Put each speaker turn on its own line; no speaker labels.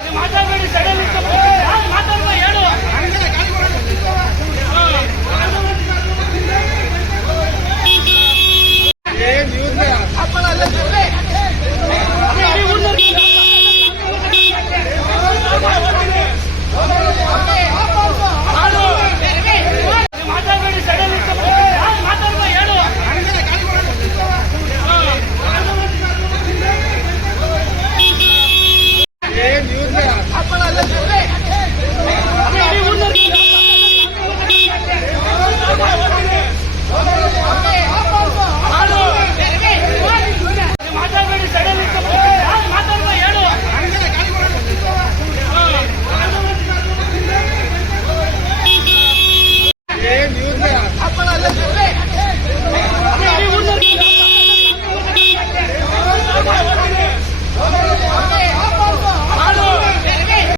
మాట్లాడబడి sudden